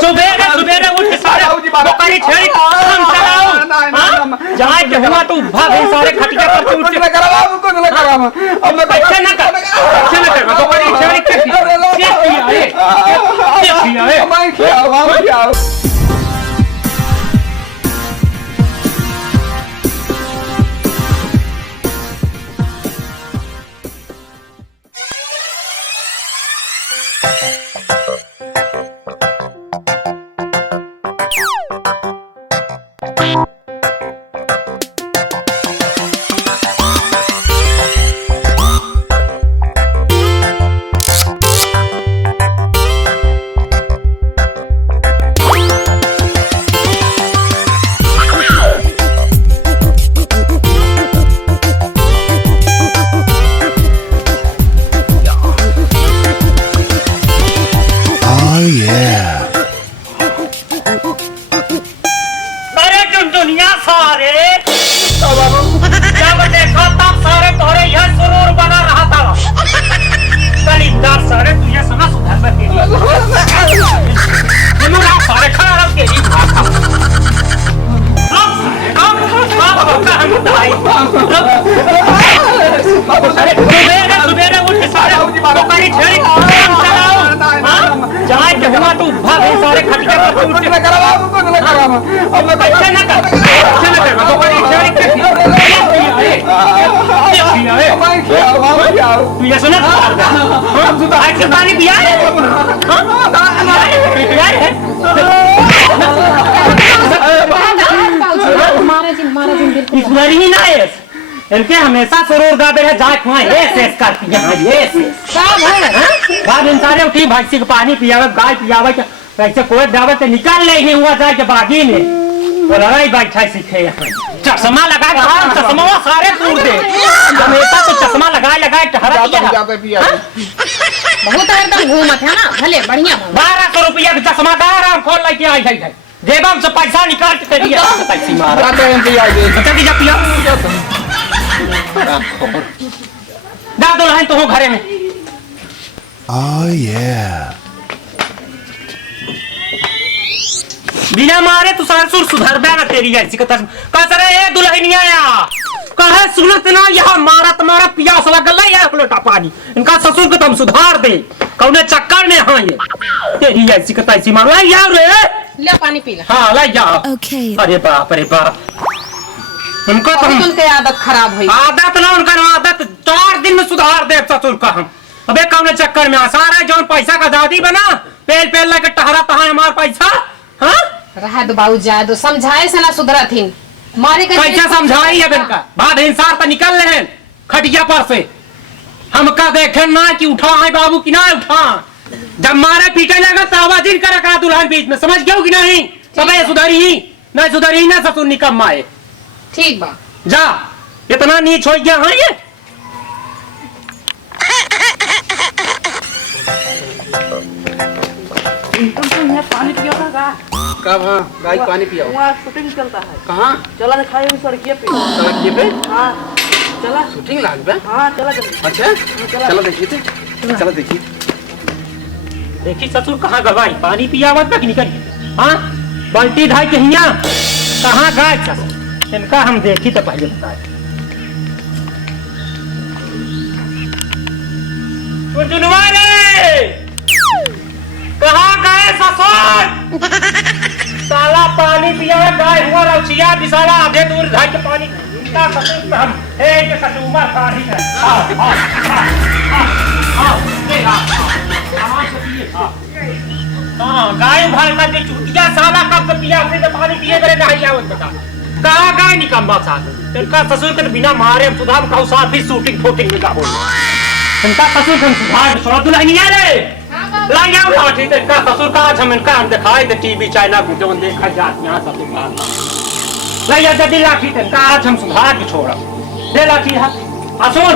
सुबेरे उठ सारे बकरी छेड़ी काम चलाओ जहाँ के हुआ तो भाग सारे खटिया पर उठ के करा बाबू को लगा अब मैं अच्छा ना कर बकरी छेड़ी के किया है मैं क्या सुबेरे उठ सारे बकरी छेड़ी काम चलाओ जहाँ के हुआ तो भाग सारे खटिया पर उठ के करा बाबू को लगा अब मैं अच्छा ना कर बकरी छेड़ी के किया है मैं क्या तू ये सुना हम तो आज से पानी पिया है ईश्वर ही ना है इनके हमेशा सरोर गाते हैं जाए वहाँ ऐसे करती है बाद इन सारे उठी भैंसी को पानी पियावे गाय पियावे वैसे कोई दावत निकाल नहीं हुआ जाए के बागी ने तो लड़ाई बैठा सीखे चश्मा लगा चश्मा सारे दूर दे हमेशा तो चश्मा लगाए टहरा बहुत एकदम घूमत है ना भले बढ़िया 1200 रुपया का चश्मा दाराम खोल लेके आई है जेबम से पैसा निकाल के दिया पैसे मार दादो है तो हो घरे में बिना मारे तू ससुर सुधर बे ना तेरी ऐसी कतर कसरे ए दुल्हनिया या कहे सुनत ना यहाँ मारा तुम्हारा प्यास लगल है एक लोटा पानी इनका ससुर को तुम सुधार दे कौने चक्कर में हां ये तेरी ऐसी कतैसी मारो यार रे ले पानी पी ले हां ले जा अरे बाप उनको तो उनके आदत खराब हुई आदत ना उनका आदत 4 दिन में सुधार दे ससुर का हम अबे कौने चक्कर में सारा जौन पैसा का दादी बना पेल लेके टहरा तहा हमार पैसा हां रहा दो बाबू जाए दो समझाए से ना सुधरा थी मारे कैसे समझाई है बेनका बाद इंसार तो निकल रहे हैं खटिया पर से हम का देखे ना कि उठा है बाबू कि ना उठा जब मारे पीटे लगा तो आवाज कर रखा दुल्हन बीच में समझ गया कि नहीं सब सुधरी ना ससुर निकम्मा है ठीक बा जा इतना नीच हो गया हाँ ये पानी पियो ना कब हाँ गाय पानी पियो वहाँ शूटिंग चलता है कहाँ चला दिखाई सड़किए पे हाँ चला शूटिंग लाग बे हाँ चला अच्छा चलो देखिए चलो देखिए देखी ससुर कहाँ गवाई पानी पिया मत तक निकल हाँ बाल्टी ढाई के हिया कहाँ गाय ससुर इनका हम देखी तो पहले बताए कहाँ गए ससुर साला पानी पिया गाय हुआ रउचिया बिसाला आधे दूर ढाई के पानी का ससुर हम एक कचूमर काढ़ी है गाय भाई का दे चुटिया साला कब से पिया से तो पानी पिए करे नहीं आवत बता कहाँ गाय निकम्मा साथ इनका ससुर के बिना मारे सुधार का साथ भी शूटिंग फोटिंग में का बोल इनका ससुर हम सुधार छोड़ दुल्हनिया रे लाया लाठी ते का ससुर का आज हम इनका हम दिखाए थे टीवी चाइना वीडियो देखा जात यहां ससुर का लाया जदी लाठी ते का आज हम सुधार के छोड़ा दे लाठी हाथ असुन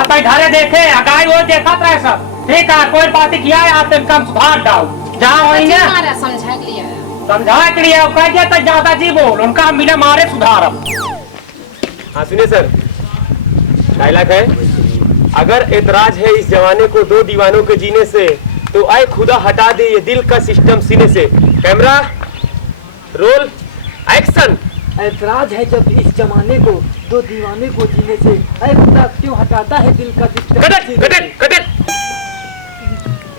आता घरे देखे गाय वो देखा था सब ठीक है कोई बात किया है आप इनका सुधार डाल जहां होंगे समझा लिया समझा के लिए कह दिया तो ज्यादा जी बोल उनका हम बिना मारे सुधार हाँ सुनिए सर डायलॉग है अगर एतराज है इस जमाने को दो दीवानों के जीने से, तो आए खुदा हटा दे ये दिल का सिस्टम सीने से। Camera roll action. ऐतराज है जब इस जमाने को दो दीवाने को जीने से, ऐ खुदा क्यों हटाता है दिल का सिस्टम। कटट कटट कटट।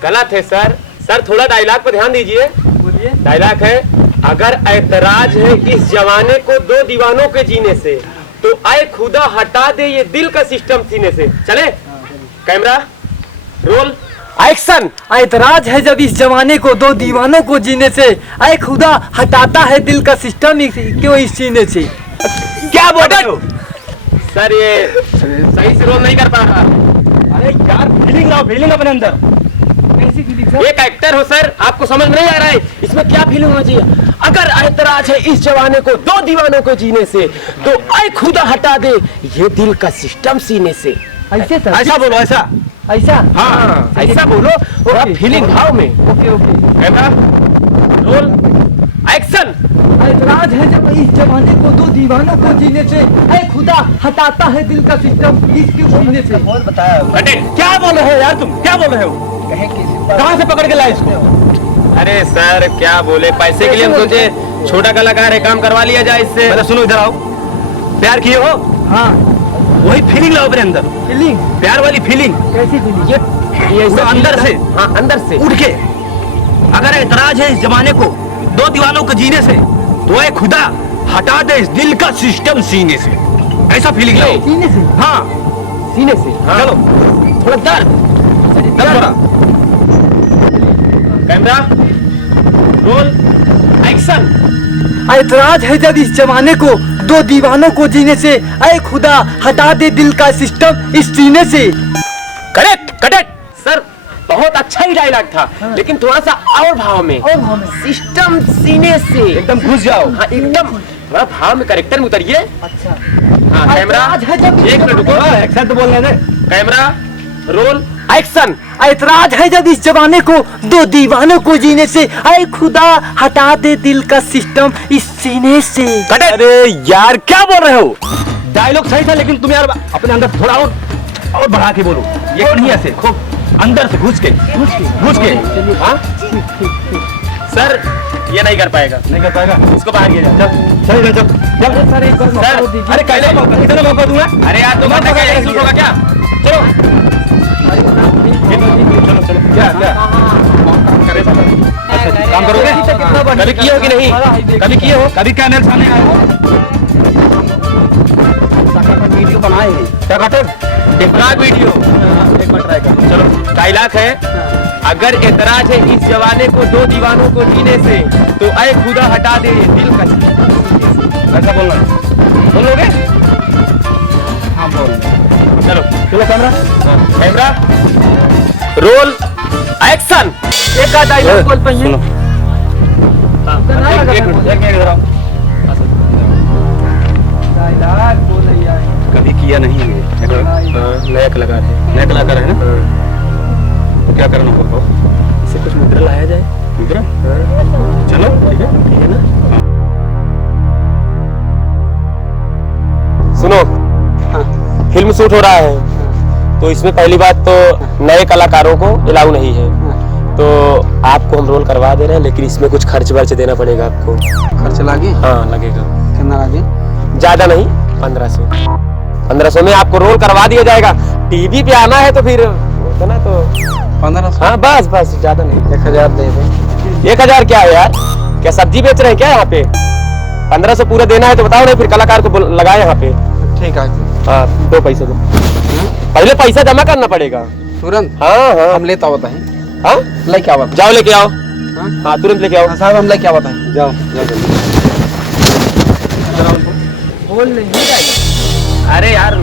गलत है सर। सर थोड़ा डायलॉग पर ध्यान दीजिए। बोलिए। डायलॉग है, अगर ऐतराज है इस जमाने को दो दीवानों के जीने से, तो आए खुदा हटा दे ये दिल का सिस्टम सीने से। चले कैमरा रोल एक्शन। ऐतराज है जब इस जमाने को दो दीवानों को जीने से, ऐ खुदा हटाता है दिल का सिस्टम क्यों इस सीने से। क्या बोल रहे हो सर? ये सही से रोल नहीं कर पा रहा। अरे यार फीलिंग लाओ, फीलिंग अपने अंदर। कैसी फीलिंग सर? एक एक्टर हो सर, आपको समझ में नहीं आ रहा है इसमें क्या फीलिंग होना चाहिए। अगर ऐतराज है इस जमाने को दो दीवानों को जीने से, तो ऐ खुदा हटा दे ये दिल का सिस्टम सीने से। ऐसे सर? ऐसा बोलो, ऐसा। ऐसा? हाँ ऐसा बोलो थोड़ा फीलिंग भाव में। Okay okay. Camera roll action. ऐतराज है जब इस जमाने को दो दीवानों को जीने से, ऐ खुदा हटाता है दिल का सिस्टम इसके सीने से। बहुत बताया। क्या बोल रहे हो यार तुम, क्या बोल रहे हो? कहाँ से पकड़ के लाए इसको? अरे सर क्या बोले, पैसे के लिए हम सोचे छोटा कलाकार है, काम करवा लिया जाए इससे। अरे सुनो इधर आओ। प्यार किए हो? हाँ। वही फीलिंग लाओ अपने अंदर, फीलिंग? प्यार वाली फीलिंग। कैसी फीलिंग? ये पूरा अंदर से, हाँ अंदर से उठ के। अगर ऐतराज है इस जमाने को दो दीवानों को जीने से, तो ऐ खुदा हटा दे इस दिल का सिस्टम सीने से। ऐसा फीलिंग लाओ। सीने से? हाँ सीने से। हाँ। चलो थोड़ा दर्द थोड़ा। Camera roll action. ऐतराज है जब इस जमाने को दो दीवानों को जीने से, ऐ खुदा हटा दे दिल का सिस्टम इस सीने से। करेक्ट करेक्ट सर, बहुत अच्छा ही डायलॉग था। लेकिन थोड़ा सा और भाव में। और भाव में? सिस्टम सीने से एकदम घुस जाओ। हाँ एकदम थोड़ा भाव में, कैरेक्टर में उतरिए। अच्छा। हाँ कैमरा ऐतराज है जब एक मिनट रुको। एक्शन तो बोलने दे। Camera roll action. ऐतराज है जब इस जमाने को दो दीवानों को जीने से, ऐ खुदा हटा दे दिल का सिस्टम इस सीने से। अरे यार क्या बोल रहे हो? डायलॉग सही था, लेकिन तुम यार अपने अंदर थोड़ा और बढ़ा के बोलो। ये नहीं ऐसे खूब अंदर से घुस के। हाँ सर ये नहीं कर पाएगा। नहीं कर पाएगा? इसको बाहर किया जाए। चल चल चल। सर एक बार मौका सर, दीजिए। अरे कैसे मौका, कितना मौका दूंगा? अरे यार तुम बताओ क्या शूट होगा क्या? चलो चलो चलो। क्या क्या काम करोगे? कभी किए हो कि नहीं? कभी किए हो? कभी कैमरे सामने आए हो? वीडियो बनाए हैं। क्या कहते? टिकटॉक वीडियो एक बार ट्राई करो। चलो डायलॉग है, अगर एतराज है इस जमाने को दो दीवानों को जीने से, तो ऐ खुदा हटा दे दिल का। ऐसा बोलना है। बोलोगे? हाँ बोल। चलो चलो कैमरा। Camera roll action. एक का डायलॉग बोल पाइए। सुनो। एक मिनट इधर आओ। डायलॉग बोल यार। कभी किया नहीं है। नया कलाकार है। नया कलाकार है ना? तो क्या करना होगा? इसे कुछ मुद्रा लाया जाए। मुद्रा? चलो ठीक है ना? सुनो, फिल्म शूट हो रहा है, तो इसमें पहली बात तो नए कलाकारों को अलाउ नहीं है। तो आपको हम रोल करवा दे रहे हैं, लेकिन इसमें कुछ खर्च वर्च देना पड़ेगा आपको। खर्च लागे? हाँ लगेगा। कितना लागे? ज्यादा नहीं, 1500 में आपको रोल करवा दिया जाएगा। टीवी पे आना है तो फिर उतना तो 1500? हाँ बस बस, ज्यादा नहीं। 1000 दे दे। 1000 क्या है यार? क्या सब्जी बेच रहे हैं क्या यहाँ पे? 1500 पूरा देना है तो बताओ, नहीं फिर कलाकार को लगाए यहाँ पे। ठीक है। हाँ दो पैसे दो। पहले पैसा जमा करना पड़ेगा। तुरंत? हाँ हाँ हम लेता होता है। हाँ लेके आओ। जाओ लेके आओ। हाँ? हाँ तुरंत लेके आओ। हाँ साहब हम लेके आवता है। जाओ जाओ जल्दी। बोल नहीं डायलॉग। अरे यार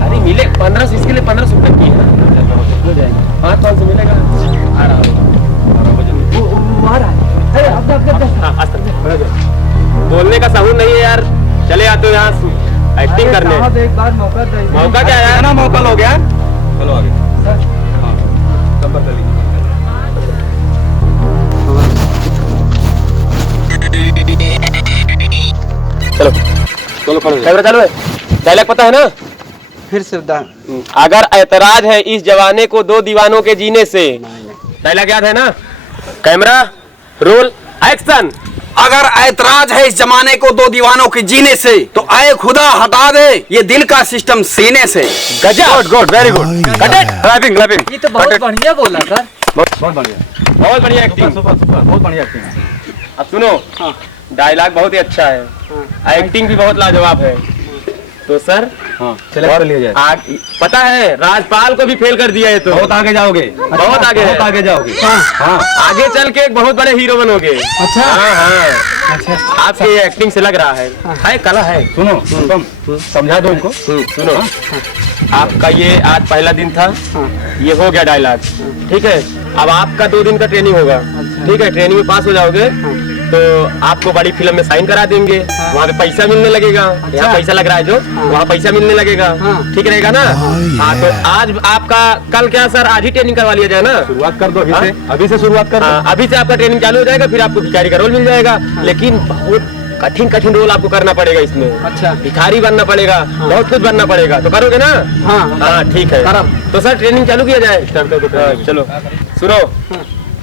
अरे मिले 1500, इसके लिए 1500 रुपए की है। हाँ 500 मिलेगा। आ रहा हूँ। वो आ रहा है। अरे अब हाँ आज तक बोलने का सहूर नहीं है यार। चले आते हो यहाँ एक्टिंग करने। साहब एक बार मौका दे। मौका क्या है? ना मौका हो गया। चलो आगे। हाँ नंबर चलो चलो खड़े हो जाओ। कैमरा चालू है, डायलॉग पता है ना? फिर से अगर ऐतराज है इस जमाने को दो दीवानों के जीने से, डायलॉग याद है ना? Camera roll action. अगर ऐतराज है इस जमाने को दो दीवानों के जीने से, तो आए खुदा हटा दे ये दिल का सिस्टम सीने से। गजब, good, very good, cut it, clapping, clapping. ये तो बहुत बढ़िया बोला सर। बहुत बढ़िया, बहुत बढ़िया एक्टिंग। सुपर सुपर, बहुत बढ़िया एक्टिंग। अब सुनो, डायलॉग बहुत ही अच्छा है, एक्टिंग भी बहुत लाजवाब है। तो सर हाँ, सेलेक्ट कर लिया जाए। पता है राजपाल को भी फेल कर दिया है, तो बहुत आगे जाओगे, बहुत आगे, बहुत आगे जाओगे। हाँ, आगे चल के एक बहुत बड़े हीरो बनोगे। अच्छा। हाँ हाँ, आपकी एक्टिंग से लग रहा है कला है। सुनो तुम समझा दो इनको। सुनो, आपका ये आज पहला दिन था, ये हो गया डायलॉग, ठीक है। अब आपका 2 दिन का ट्रेनिंग होगा, ठीक है। ट्रेनिंग में पास हो जाओगे तो आपको बड़ी फिल्म में साइन करा देंगे, वहाँ पे पैसा मिलने लगेगा। यहाँ पैसा लग रहा है जो, वहाँ पैसा मिलने लगेगा, ठीक रहेगा ना? हाँ, तो आज आपका कल क्या सर, आज ही ट्रेनिंग करवा लिया जाए ना? शुरुआत कर दो अभी से, अभी से शुरुआत कर दो। अभी से आपका ट्रेनिंग चालू हो जाएगा, फिर आपको भिखारी का रोल मिल जाएगा। लेकिन बहुत कठिन कठिन रोल आपको करना पड़ेगा इसमें। अच्छा। भिखारी बनना पड़ेगा, बहुत कुछ बनना पड़ेगा, तो करोगे ना? हाँ ठीक है। तो सर ट्रेनिंग चालू किया जाए, स्टार्ट कर दो। चलो सुनो,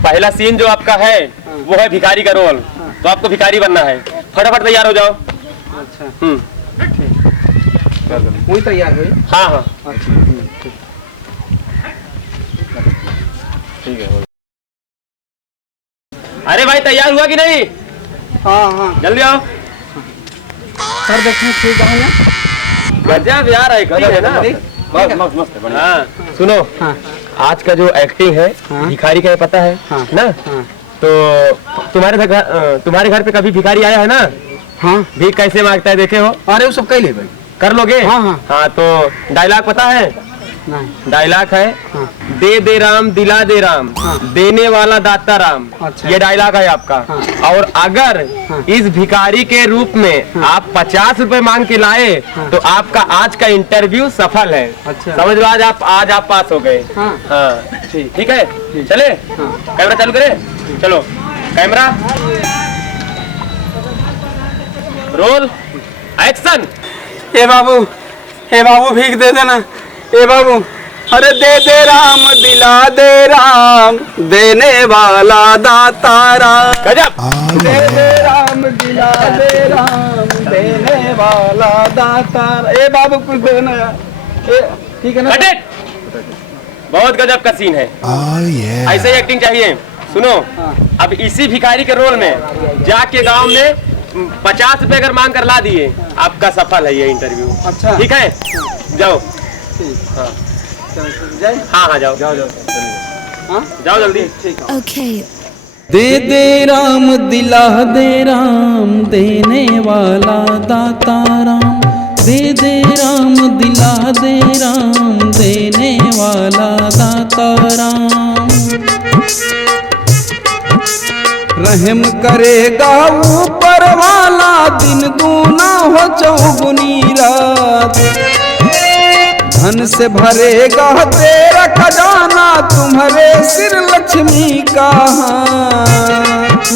पहला सीन जो आपका है वो है भिखारी का रोल, तो आपको भिखारी बनना है। फटाफट तैयार हो जाओ। अच्छा, वही तैयार हुई। हाँ हाँ ठीक है। अरे भाई तैयार हुआ कि नहीं? हाँ हाँ जल्दी आओ। सर देखने ठीक जाओ ना। गजब यार, एक्टिंग है ना? मस्त मस्त मस्त है, बढ़िया। हाँ सुनो, हाँ। आज का जो एक्टिंग है भिखारी का है, पता है ना? तो तुम्हारे घर पे कभी भिखारी आया है ना? हाँ। भीख कैसे मांगता है देखे हो? अरे वो सब कह ले भाई। कर लोगे? हाँ। हाँ, तो डायलॉग पता है? नहीं। डायलॉग है, हाँ। दे दे राम दिला दे राम, देने वाला दाता राम। अच्छा। ये डायलॉग है आपका। और अगर इस भिखारी के रूप में आप 50 रुपए मांग के लाए तो आपका आज का इंटरव्यू सफल है। अच्छा। समझ लो, आज आप पास हो गए। हाँ। हाँ ठीक है, चले कैमरा चालू करे। चलो कैमरा रोल एक्शन। ए बाबू भीख दे देना। ए बाबू, अरे दे दे राम दिला दे राम, देने वाला दाता राम। गजब, दे दे राम दिला दे राम, देने वाला दाता राम। ए बाबू कुछ देना यार। ए, ठीक है ना? Cut it. बहुत गजब का सीन है, ऐसे ही एक्टिंग चाहिए। सुनो, अब इसी भिखारी के रोल में जाके गांव में 50 रुपए अगर मांग कर ला दिए, आपका सफल है ये इंटरव्यू। अच्छा। ठीक है, जाओ। हाँ जाओ जाओ जाओ जल्दी। Okay. दे दे राम दिला दे राम, देने वाला दाता राम। दे दे राम दिला दे राम, देने वाला दाता राम। रहम करेगा ऊपर वाला, दिन दूना हो चौगुनी रात। धन से भरेगा तेरा खजाना, तुम्हारे सिर लक्ष्मी का हाथ।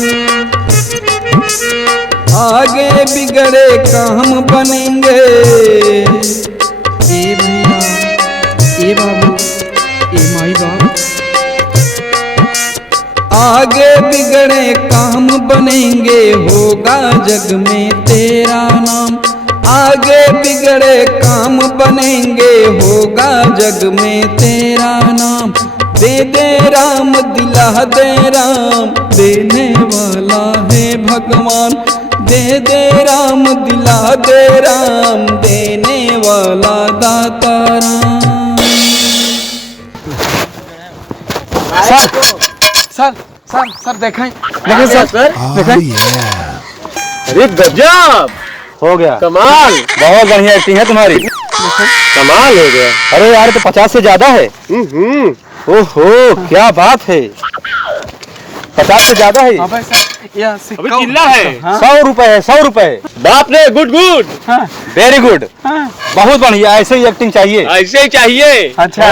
आगे बिगड़े काम बनेंगे। ए भैया, ए बाबू, ए माई बाप। आगे बिगड़े काम बनेंगे, होगा जग में तेरा नाम। आगे बिगड़े काम बनेंगे, होगा जग में तेरा नाम। दे दे राम दिला दे राम, देने वाला है भगवान। दे दे राम दिला दे राम, देने वाला दाता राम। सर देखें। अरे गजब, हो गया, कमाल, बहुत बढ़िया एक्टिंग है तुम्हारी। कमाल हो गया। अरे यार, तो 50 से ज्यादा है। ओहो, क्या बात है, 50 से ज्यादा है। अभी चिल्ला है। 100 रुपए है, 100 रुपए। बाप रे, गुड गुड, वेरी गुड, बहुत बढ़िया। ऐसे ही एक्टिंग चाहिए। ऐसे ही चाहिए। अच्छा।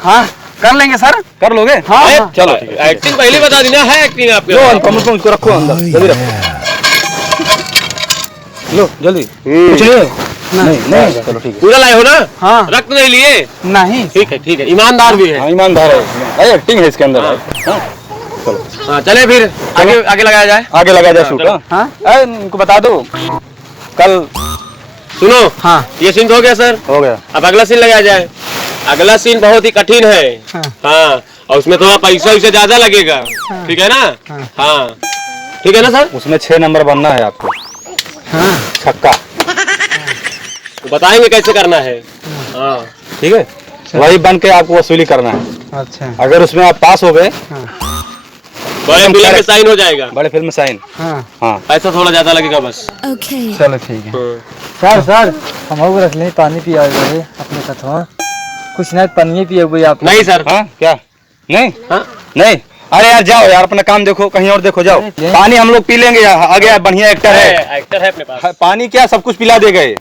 हाँ, कर लेंगे सर। कर लोगे? हाँ। चलो ठीक है। एक्टिंग पहले बता देना है, एक्टिंग आपके। लो, इसको रखो अंदर, जल्दी रखो। लो जल्दी कुछ नहीं है? नहीं नहीं चलो ठीक है। पूरा लाए हो ना? हाँ। रक्त नहीं लिए? नहीं। ठीक है, ईमानदार भी है। हाँ ईमानदार है, अरे एक्टिंग है इसके अंदर। हाँ। हाँ, चलो हाँ चले फिर आगे आगे लगाया जाए। आगे लगा जाए शूट। चलो। हाँ इनको बता दो कल। सुनो, हाँ। ये सीन हो गया सर, हो गया। अब अगला सीन लगाया जाए। अगला सीन बहुत ही कठिन है। हाँ, और उसमें थोड़ा पैसा वैसा ज्यादा लगेगा। ठीक है ना? हाँ ठीक है ना सर? उसमें 6 नंबर बनना है आपको। हाँ। छक्का। तो बताएंगे कैसे करना है। हाँ ठीक है, वही बन के आपको वसूली करना है। अच्छा। अगर उसमें आप पास हो गए बड़े फिल्म में साइन हो जाएगा। बड़े फिल्म में साइन। हाँ। हाँ पैसा थोड़ा ज्यादा लगेगा बस। चलो ठीक है। सर सर हम रख लें, पानी पिया हुए अपने साथ। कुछ नहीं, पानी पिए हुए आप। नहीं सर। हाँ क्या नहीं? हाँ? नहीं, अरे यार जाओ यार, अपना काम देखो, कहीं और देखो, जाओ। पानी हम लोग पी लेंगे यार, आगे बढ़िया एक्टर है। एक्टर है अपने पास। पानी क्या सब कुछ पिला देगा ये।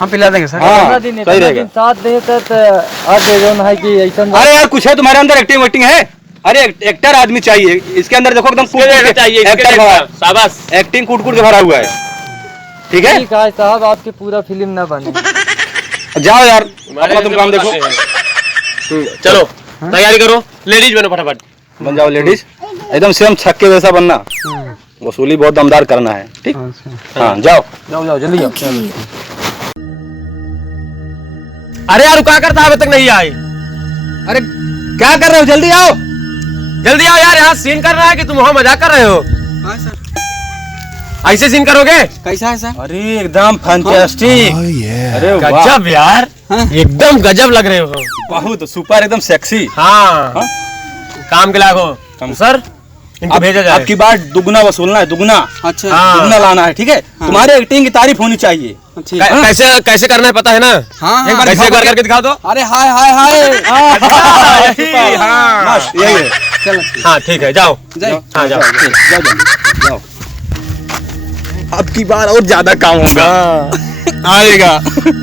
हम पिला देंगे सर। हाँ सही रहेगा। साथ दे आज दे दो ना कि ऐसा। अरे यार कुछ है तुम्हारे अंदर, एक्टिंग वेक्टिंग है? अरे एक्टर आदमी चाहिए इसके अंदर, देखो एकदम चाहिए एक्टर भरा, शाबाश। एक्टिंग कूट कूट के भरा हुआ है। ठीक है ठीक है साहब, आपकी पूरा फिल्म ना बने। जाओ यार, अपना तुम काम देखो। चलो तैयारी करो, लेडीज बनो फटाफट। बन जाओ लेडीज, एकदम सेम छक्के जैसा बनना। वसूली बहुत दमदार करना है। ठीक, हाँ जाओ जाओ जाओ जल्दी जाओ। अरे यार क्या करता है, अभी तक नहीं आए? अरे क्या कर रहे हो, जल्दी आओ। जल्दी आओ यार, यहाँ सीन कर रहा है कि तुम वहाँ मजाक कर रहे हो? हाँ सर। ऐसे सीन करोगे? कैसा है सर? अरे एकदम फैंटास्टिक। अरे वाह, गजब यार, एकदम गजब लग रहे हो। बहुत सुपर, एकदम सेक्सी। हाँ, काम के लायक हो सर, इनको भेजा जाए। आपकी बात दुगना वसूलना है, दुगना। अच्छा। हाँ। दुगना लाना है। ठीक है, तुम्हारे एक्टिंग की तारीफ होनी चाहिए। ठीक है। कैसे कैसे करना है पता है ना? हाँ, एक बार कैसे कर करके दिखा दो। अरे हाय हाय हाय। यही, हाँ बस यही है। चलो हाँ ठीक है, जाओ। जाओ। हाँ जाओ। जाओ जाओ। अब की बार और ज्यादा काम होगा। आएगा।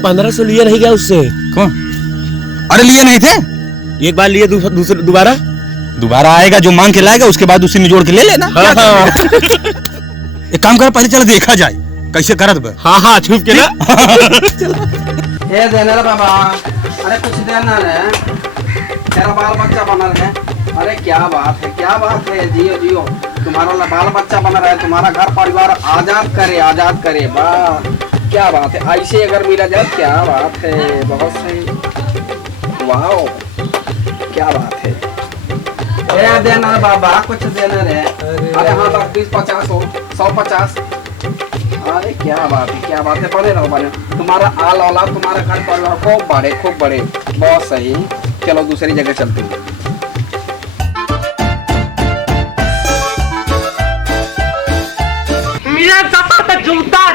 1500 लिए नहीं गया उससे? कौन? अरे लिए नहीं थे, एक बार लिए, दूसरे दोबारा दोबारा आएगा, जो मांग के लाएगा उसके बाद उसी में जोड़ के ले लेना। हाँ एक काम कर, पहले चलो देखा जाए कैसे करत बे। हाँ हाँ छुप के ना। ये देना रे बाबा, अरे कुछ देना रे, तेरा बाल बच्चा बना रहे। अरे क्या बात है, क्या बात है, जियो जियो, तुम्हारा बाल बच्चा बना रहा है, तुम्हारा घर परिवार आजाद करे। वाह क्या बात है, ऐसे अगर मिला जाए क्या बात है, बहुत सही। वाह क्या बात है। ये देना रे बाबा, कुछ देना रे। अरे हाँ 10 20 50 150। अरे क्या बात है, बने रहो बने। तुम्हारा आल औलाद, तुम्हारा घर परिवार खूब बड़े, बहुत सही। चलो दूसरी जगह चलते हैं। मेरा सपा तो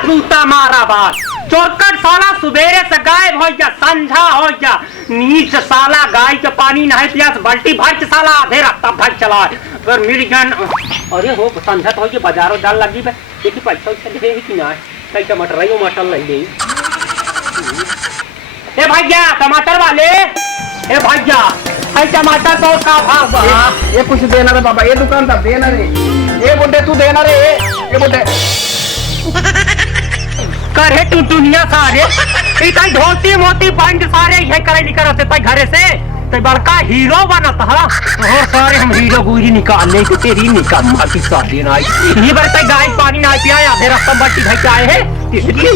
जूता मारा बात। चोरकट साला सुबेरे से गायब हो गया, संझा हो गया। नीच साला गाय के पानी नहाए पिया, बाल्टी भर के साला आधे रास्ता भर चला। अगर मिल गया, अरे हो संझा तो हो गया, बाजारों डाल लगी। देखिए पैसा वैसा दे कि ना, कई टमाटर नहीं दे। ए भैया टमाटर वाले, ए भैया टमाटर तो का भाव? ये कुछ देना रे बाबा, ये दुकानदार देना रे। ये बुड्ढे तू देना रे, ये बुड्ढे। करे तू दुनिया सारे इतनी धोती मोती पैंट सारे ये करे निकल होते तई घरे से तो बड़का हीरो बनत हा। और सारे हम हीरो गुरी निकालने के तेरी निकम्मा की शादी ना आई। ये बरता गाय पानी ना पिया, आधे रास्ता बट्टी भाई आए है इसलिए।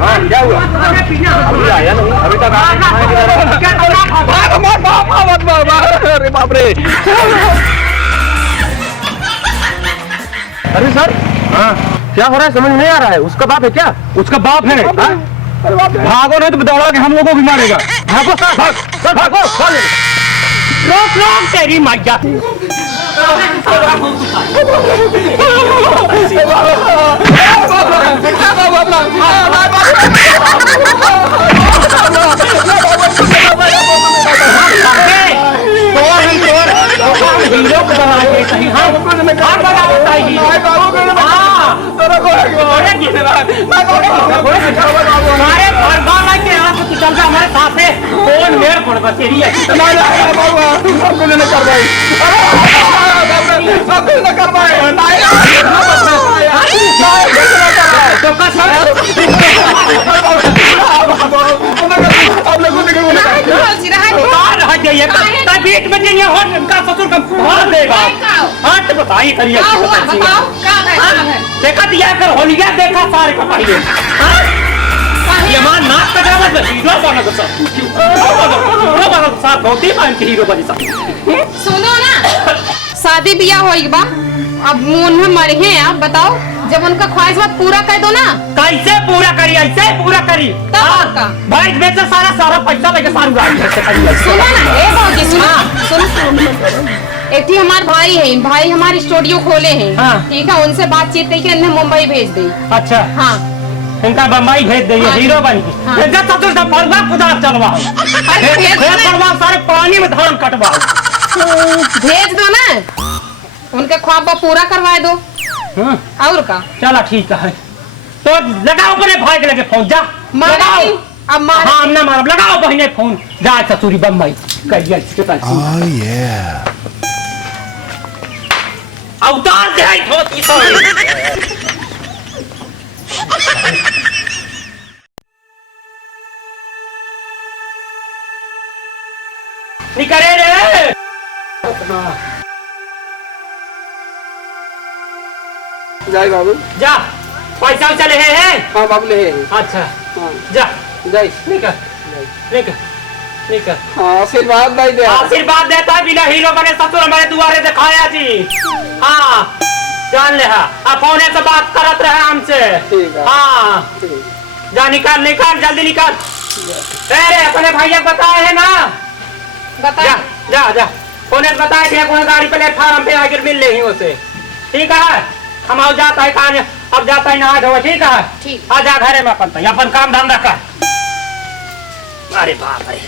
हाँ क्या हुआ? अभी आया नहीं, अभी तक अरे बाप रे। अरे सर, हाँ क्या हो रहा है समझ नहीं आ रहा है। उसका बाप है क्या? उसका बाप है। भागो नहीं तो दौड़ा के हम लोगों को भी मारेगा। भागो सर, भागो। रोक तेरी मैया। हीरो को बना के सही। हाँ बनाता ही। हमारे घर बाला के यहाँ से तू चल रहा हमारे साथ है। कौन मेरे पड़वा तेरी है ना ना बाबा हमको नहीं कर भाई हमको नहीं कर भाई तो का आप लोग को बाहर हट जाइए का बीच में नहीं हो का ससुर का भाग देगा हट बताइए करिए बताओ क्या है देखा दिया कर होलिया देखा सारे का पहले ये मान नाक का जावत में हीरो बना तो साथ होती मान के हीरो बनी सब सुनो ना शादी बियाह होई बा अब मुंह में मरे हैं आप बताओ जब उनका ख्वाहिश बात पूरा कर दो ना कैसे पूरा करी ऐसे पूरा करी तब का भाई बेचा सारा पैसा लेके सारू गाड़ी कैसे करी सुनो ना ए बाबूजी सुनो एक थी हमारे भाई हमारे स्टूडियो खोले हैं हाँ। ठीक है उनसे बातचीत करके इन्हें मुंबई भेज दी अच्छा हाँ इनका बम्बई भेज दे हाँ। हीरो बन के हाँ। जब तक तो फरवा खुदा चलवा अरे भेज दो ना। फरवा सारे पानी में धान कटवा भेज दो ना उनके ख्वाब पूरा करवा दो और का चला ठीक है तो लगाओ अपने भाई के लगे फोन जा मारा लगाओ नहीं, अब मारा हाँ ना मारो लगाओ बहने फोन जा ससुरी बम्बई कहिए इसके पास अवतार दे आई धोती सो निकले रे जय बाबू जा पैसा वैसा ले है हाँ बाबू ले अच्छा हाँ जा जय निकल हाँ आशीर्वाद भाई दे आशीर्वाद देता है बिना हीरो बने ससुर हमारे दुआरे दिखाया जी हाँ जान ले हाँ फोन से बात करत रहे हमसे ठीक है। हाँ जा निकाल जल्दी निकाल अरे अपने भैया बताए है ना बता जा फोन बताए थे कौन गाड़ी प्लेटफार्म पे आकर मिल रही उसे ठीक है हम अब जाता है कहा अब जाता है नहा धोआ ठीक है ठीक। आ जा घरे में अपन काम धंधा कर अरे बाप रे